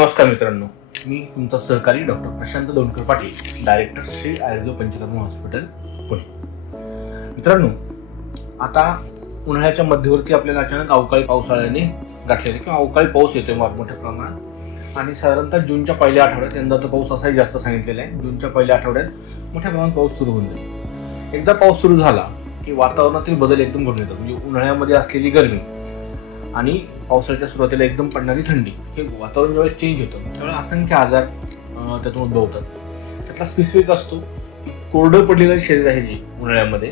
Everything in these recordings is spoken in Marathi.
नमस्कार मित्रांनो, मी तुमचा सहकारी doctor Prashant Dondkar Patil, director Shri Ayurved Panchakarma hospital Pune. मित्रांनो, आता उन्हाळ्याच्या मध्यवर्ती आपल्याला अचानक अवकाळी पावसाळ्याने गाठलेले किंवा अवकाळी पाऊस येतोय मोठ्या प्रमाणात आणि साधारणतः जूनच्या पहिल्या आठवड्यात, यंदा तर पाऊस असाही जास्त सांगितलेला आहे, जूनच्या पहिल्या आठवड्यात मोठ्या प्रमाणात पाऊस सुरू होऊन जाईल। एकदा पाऊस सुरू झाला की वातावरणातील बदल एकदम घडून येतात। म्हणजे उन्हाळ्यामध्ये असलेली गरमी आणि पावसाळ्याच्या सुरुवातीला एकदम पडणारी थंडी, हे वातावरण जेव्हा चेंज होतं त्यावेळेला असंख्य आजार त्यातून उद्भवतात। त्यातला स्पेसिफिक असतो की कोरडं पडलेलं शरीर आहे जे उन्हाळ्यामध्ये,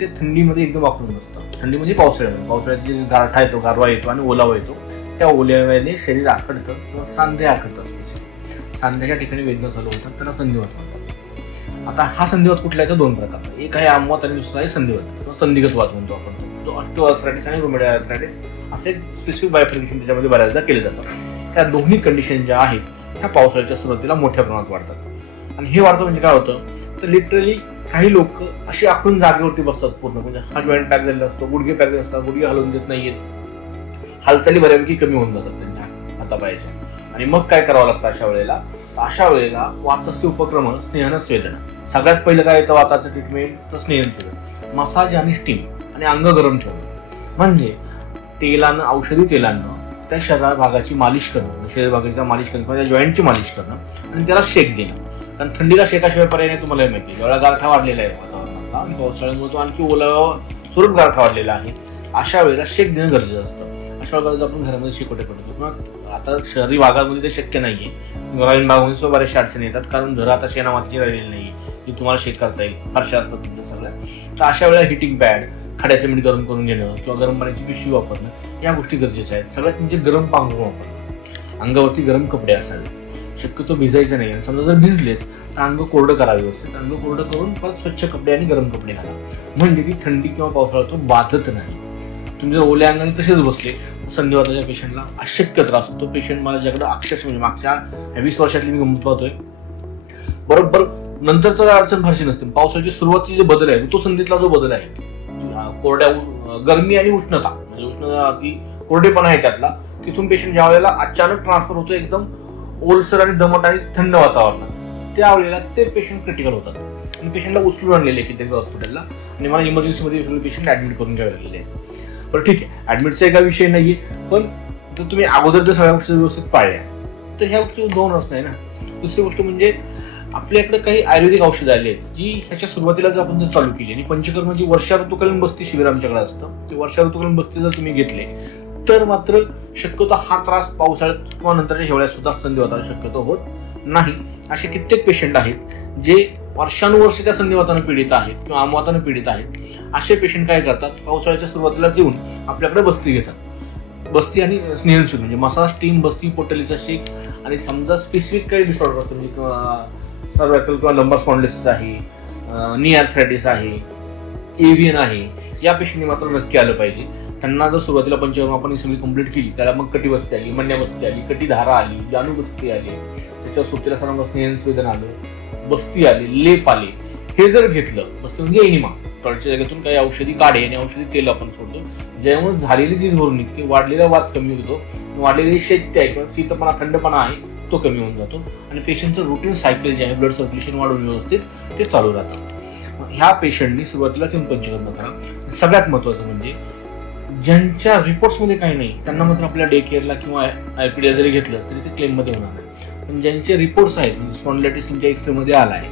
ते थंडीमध्ये एकदम वापरून नसतं। थंडी म्हणजे पावसाळ्यात जे गारठा येतो, गारवा येतो आणि ओलावा येतो, त्या ओल्याव्याने शरीर आखडतं किंवा सांधे आखडतात। सांध्याच्या ठिकाणी वेदना चालू होतात, त्याला संधिवात म्हणतात। आता हा संधिवात कुठला आहे तर दोन प्रकारचा, एक आहे आमवात आणि दुसरा आहे संधिवात किंवा संधिगत वात म्हणतो आपण। तो ऑस्टिओआर्थरायटिस आणि रुमॅटॉइड आर्थरायटिस असे स्पेसिफिक बायफर्केशन त्याच्यामध्ये बऱ्याचदा केले जातात। त्या दोन्ही कंडिशन ज्या आहेत ह्या पावसाळ्याच्या सुरुवातीला मोठ्या प्रमाणात वाढतात। आणि हे वाढतं म्हणजे काय होतं तर लिटरली काही लोक अशी आखडून जागेवरती बसतात पूर्ण, म्हणजे हा जॉईंट पॅक झालेला असतो, गुडघे पॅक असतात, गुडघे हलवून देत नाहीयेत, हालचाली बऱ्यापैकी कमी होऊन जातात त्यांच्या हातापायाच्या। आणि मग काय करावं लागतं अशा वेळेला वातस्य उपक्रम, स्नेहन स्वेदना। सगळ्यात पहिलं काय येतं वाताचं ट्रीटमेंट तर स्नेहन स्वेदना, मसाज आणि स्टीम आणि अंग गरम ठेवणं, म्हणजे तेलानं, औषधी तेलानं त्या शरीर भागाची मालिश करणं, शरीर भागाची मालिश करणं किंवा त्या जॉईंटची मालिश करणं आणि त्याला शेक देणं। कारण थंडीला शेकाशिवाय पर्याय नाही, तुम्हाला माहिती आहे। जेवढा गारठा वाढलेला आहे वातावरणातला आणि पावसाळ्यामुळे तो आणखी ओलावा स्वरूप गारठा वाढलेला आहे, अशा वेळेला शेक देणं गरजेचं असतं। अशा वेळेला आपण घरामध्ये शेकोटे करतो किंवा आता शहरी भागामध्ये ते शक्य नाहीये, ग्रामीण भागामध्ये सुद्धा बरेचशे अडचणी येतात, कारण घरं आता शेणामातीची राहिलेली नाही की तुम्हाला शेक करता येईल, फारशा असतात तुमच्या सगळ्या। तर अशा वेळेला हिटिंग पॅड, खड्याचे मीठ गरम करून घेणं किंवा गरम पाण्याची पिशवी वापरणं, या गोष्टी गरजेच्या आहेत। सगळ्यात म्हणजे गरम पांघरूण वापरणं, अंगावरती गरम कपडे असावेत, शक्यतो भिजायचं नाही। आणि समजा जर भिजलेच तर अंग कोरडं करावे व्यवस्थित, अंग कोरडं करून परत स्वच्छ कपडे आणि गरम कपडे घाला, म्हणजे ती थंडी किंवा पावसाळा तो बाधत नाही। तुम्ही जर ओल्या अंगाने तसेच बसले, संधिवाताच्या पेशंटला अशक्य त्रास होतो। पेशंट मला ज्याकडे अक्षरशः म्हणजे मागच्या 20 वर्षातली मी गंमत पाहतोय, बरोबर नंतरचा अडचण फारशी नसते, पावसाची सुरुवातीचे जे बदल आहे, ऋतुसंधीतला जो बदल आहे, कोरड्या गरमी आणि उष्णता, म्हणजे उष्णता की कोरडेपणा आहे त्यातला, तिथून पेशंट ज्या वेळेला अचानक ट्रान्सफर होतो एकदम ओलसर आणि दमट आणि थंड वातावरणात, त्यावेळेला ते पेशंट क्रिटिकल होतात आणि पेशंटला उचलून आणलेले कित्येक हॉस्पिटलला आणि मला इमर्जन्सीमध्ये पेशंट ऍडमिट करून घ्यावे लागलेले आहेत। बरं ठीक आहे, ऍडमिटचा एका विषय नाहीये, पण जर तुम्ही अगोदर जर सगळ्या गोष्टी व्यवस्थित पाळल्या तर ह्या गोष्टी उद्भवणारच नाही ना। दुसरी गोष्ट म्हणजे आपल्याकडे काही आयुर्वेदिक औषधं आली आहेत जी ह्याच्या सुरुवातीला जर आपण जर चालू केली, आणि पंचकर्माची वर्षा ऋतुकालीन बस्ती शिबिर आमच्याकडे असतं, ते वर्षा ऋतुकालीन बस्ती जर तुम्ही घेतले तर मात्र शक्यतो हा त्रास पावसाळ्यात किंवा नंतरच्या हिवाळ्यात सुद्धा संधिवाताने शक्यतो होत नाही। असे कित्येक पेशंट आहेत जे वर्षानुवर्षे त्या संधिवाताने पीडित आहेत किंवा आमवाताने पीडित आहेत। असे पेशंट काय करतात, पावसाळ्याच्या सुरुवातीला येऊन आपल्याकडे बस्ती घेतात, बस्ती आणि स्नेहन स्वेदना म्हणजे मसाज, स्टीम, बस्ती, पोटलीचा शेक। आणि समजा स्पेसिफिक काही डिसऑर्डर असतो, म्हणजे सर्वायकल किंवा लंबर स्पॉन्डिलोसिस आहे, नी आर्थरायटिस आहे, एव्हियन आहे, या पेशंटनी मात्र नक्की आलं पाहिजे। त्यांना जर सुरुवातीला पंचकर्म आपण ही सगळी कंप्लीट केली, त्याला मग कटी बस्ती आली, मन्या बस्ती आली, कटी धारा आली, जानू बस्ती आली, त्याच्यावर सुट्टीला सर्वांना स्नेहन स्वेदन आलं, बस्ती आली, लेप आले, हे जर घेतलं, बस्ती म्हणजे एनिमा, टॉयलेटच्या जागेतून काही औषधी काढे आणि औषधी तेल आपण सोडतो, ज्यामुळे झालेली झीज भरून निघते, वाढलेला वात कमी होतो, वाढलेली शैत्य आहे किंवा शीतपणा, थंडपणा आहे तो कमी होऊन जातो आणि पेशंटचं रुटीन सायकल जे आहे, ब्लड सर्क्युलेशन वाढून व्यवस्थित ते चालू राहतं। ह्या पेशंटनी सुरुवातीलाच येऊन पंचकर्म करा। सगळ्यात महत्वाचं म्हणजे ज्यांच्या रिपोर्ट्समध्ये काही नाही त्यांना मात्र आपल्या डे केअरला किंवा आयपीडीला जरी घेतलं तरी ते क्लेममध्ये होणार नाही, पण ज्यांचे रिपोर्ट्स आहेत, म्हणजे स्पॉन्डिलायटिस तुमच्या एक्सरेमध्ये आलाय,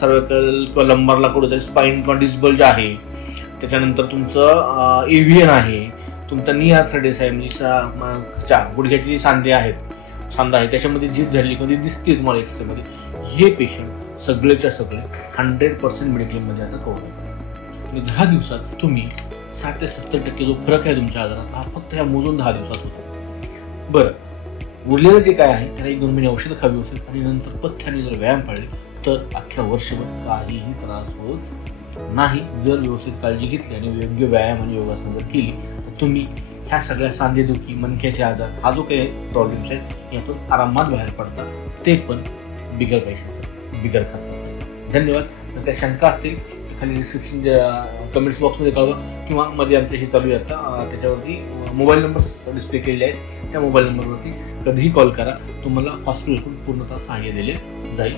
सर्वायकल किंवा लंबारला कुठेतरी स्पाइन किंवा डिस्बल्ज आहे, त्याच्यानंतर तुमचं एव्हियन आहे, तुमचा नी आर्थरायटिस आहे, म्हणजे गुडघ्याची सांधे आहेत, सांधा आहे त्याच्यामध्ये झीज झाली कधी दिसते तुम्हाला एक्सरेमध्ये, हे पेशंट सगळेच्या सगळे 100% मेडिक्लेममध्ये आता कव्हर होतात। 10 दिवसात तुम्ही 60 ते 70% जो फरक आहे तुमच्या आजारात हा फक्त ह्या मोजून 10 दिवसात होतो। बरं, उरलेलं जे काय आहे त्याला 1-2 महिने औषधं खावी असेल आणि नंतर पथ्याने जर व्यायाम पाळले तर अख्ख्या वर्षभर काहीही त्रास होत नाही। जर व्यवस्थित काळजी घेतली आणि योग्य व्यायाम आणि योगासनं जर केली तर तुम्ही ह्या सगळ्या सांधेदुखी, मणक्याचे आजार, हा जो काही प्रॉब्लेम्स आहेत यातून आरामात बाहेर पडतात, ते पण बिगर पैशाचं, बिगर खर्चाचं। धन्यवाद। जर त्या शंका असतील तर खाली डिस्क्रिप्शन कमेंट्स बॉक्समध्ये कळवा, किंवा मध्ये आमचे हे चालू आहे आता त्याच्यावरती मोबाईल नंबर्स डिस्प्ले केलेले आहेत. त्या मोबाईल नंबरवरती कधीही कॉल करा, तुम्हाला हॉस्पिटलकडून पूर्णतः सहाय्य दिले जाईल.